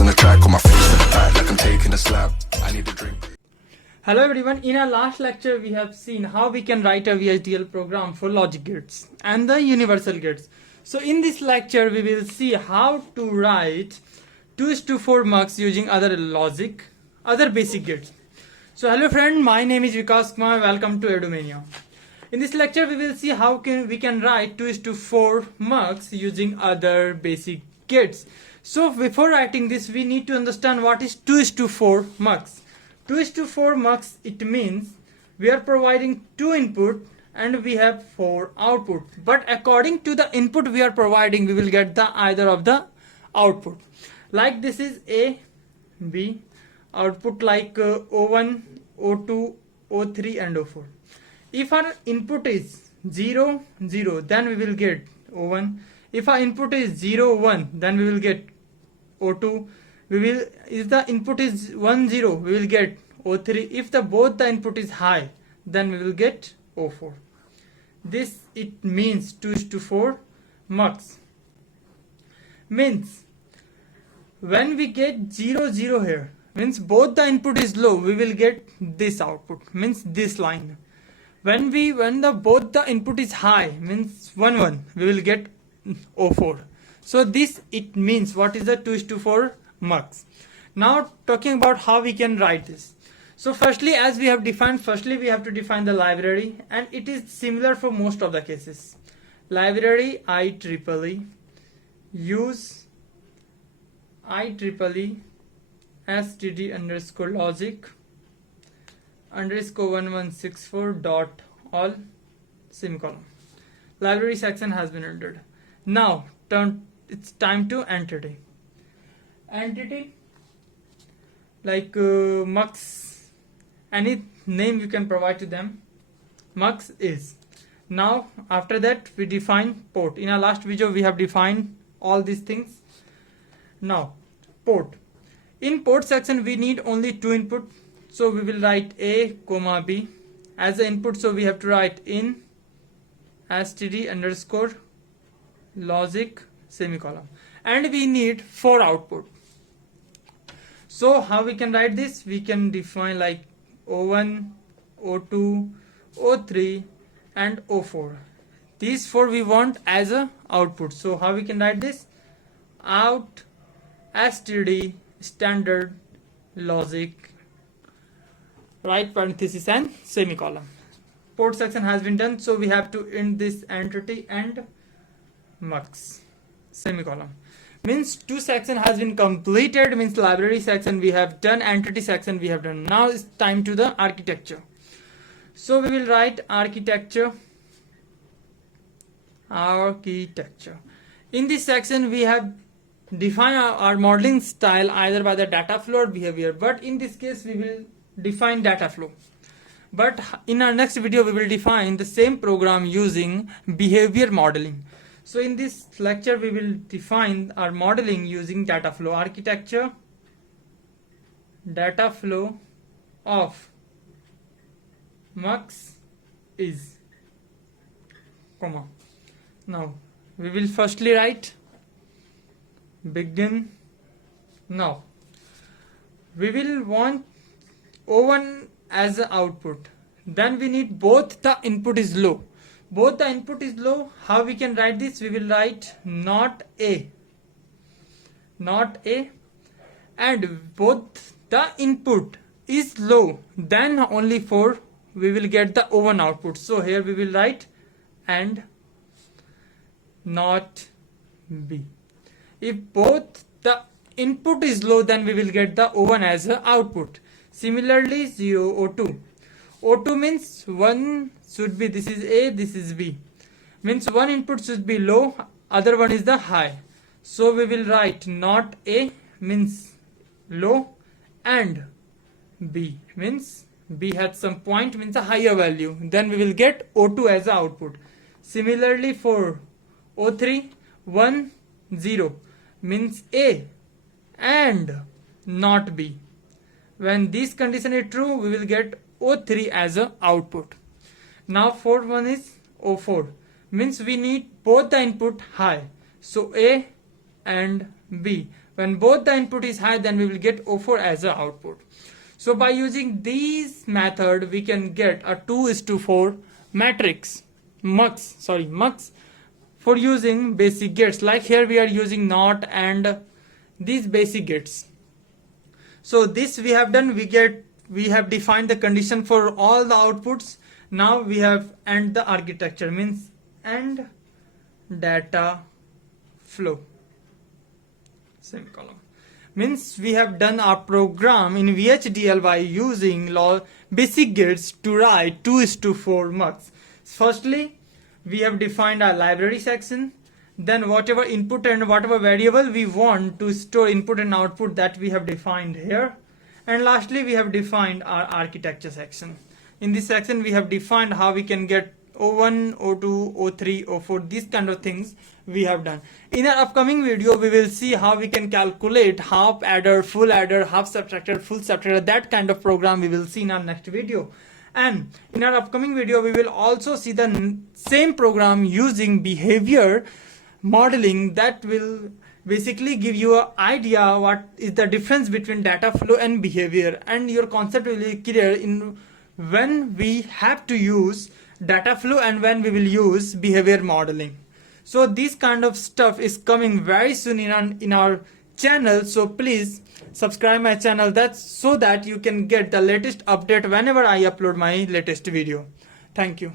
on the track, on my face in the back like I'm taking a slap. I need a drink. Hello everyone, in our last lecture we have seen how we can write a VHDL program for logic gates and the universal gates. So in this lecture we will see how to write 2:4 mux using other basic gates. So hello friend, my name is Vikas Kumar, welcome to Edumania. In this lecture we will see how we can write 2:4 mux using other basic gates. So before writing this we need to understand what is 2:4 mux. 2:4 mux, it means we are providing 2 input and we have 4 output, but according to the input we are providing we will get the either of the output. Like this is A, B, output like O1, O2, O3 and O4. If our input is 0, 0, then we will get O1. If our input is 0, 1, then we will get O2. If the input is 1, 0, we will get O3. If both the input is high, then we will get O4. This it means 2:4 mux. Means when we get 0, 0 here, means both the input is low, we will get this output, means this line. When both the input is high, means 1, 1, we will get O4. So this it means what is the 2:4 mux. Now talking about how we can write this. So firstly, as we have defined, we have to define the library, and it is similar for most of the cases. Library IEEE, use IEEE std underscore logic underscore 1164 dot all semicolon. Library section has been entered. Now it's time to entity like mux, any name you can provide to them. Mux is. Now after that we define port. In our last video we have defined all these things. Now port. In port section we need only 2 input, so we will write A, B as the input, so we have to write in std underscore logic semicolon, and we need 4 output. So how we can write this? We can define like O1, O2, O3 and O4. These 4 we want as a output. So how we can write this? Out std standard logic, right parenthesis and semicolon. Port section has been done, so we have to end this entity and mux semicolon. Means 2 section has been completed, means library section we have done, entity section we have done. Now it's time to the architecture. So we will write architecture. In this section we have defined our modeling style either by the data flow or behavior, but in this case we will define data flow. But in our next video we will define the same program using behavior modeling. So in this lecture we will define our modeling using data flow. Architecture, data flow of mux is, comma. Now we will firstly write begin. Now we will want O1 as the output, then we need both the input is low. Both the input is low. How we can write this? We will write not A, and both the input is low, then only for we will get the O1 output. So here we will write and not B. If both the input is low, then we will get the O1 as a output. Similarly 0, O2. O2 means 1 should be, this is A, this is B. Means one input should be low, other one is the high. So we will write not A means low and B means B had some point, means a higher value. Then we will get O2 as the output. Similarly for O3, 1, 0 means A and not B. When this condition is true, we will get O3 as a output. Now fourth one is O4, means we need both the input high, so A and B. When both the input is high, then we will get O4 as the output. So by using these method, we can get a 2:4 matrix, mux for using basic gates. Like here we are using NOT and these basic gates. So this we have done, we have defined the condition for all the outputs. Now we have end the architecture, means end data flow, semicolon. Means we have done our program in VHDL by using basic gates to write 2:4 mux. Firstly, we have defined our library section, then whatever input and whatever variable we want to store input and output, that we have defined here. And lastly, we have defined our architecture section. In this section, we have defined how we can get O1, O2, O3, O4, these kind of things we have done. In our upcoming video, we will see how we can calculate half adder, full adder, half subtractor, full subtractor. That kind of program we will see in our next video. And in our upcoming video, we will also see the same program using behavior modeling that will basically give you an idea what is the difference between data flow and behavior, and your concept will be clear in when we have to use data flow and when we will use behavior modeling. So this kind of stuff is coming very soon in our channel, so please subscribe my channel, that's so that you can get the latest update whenever I upload my latest video. Thank you.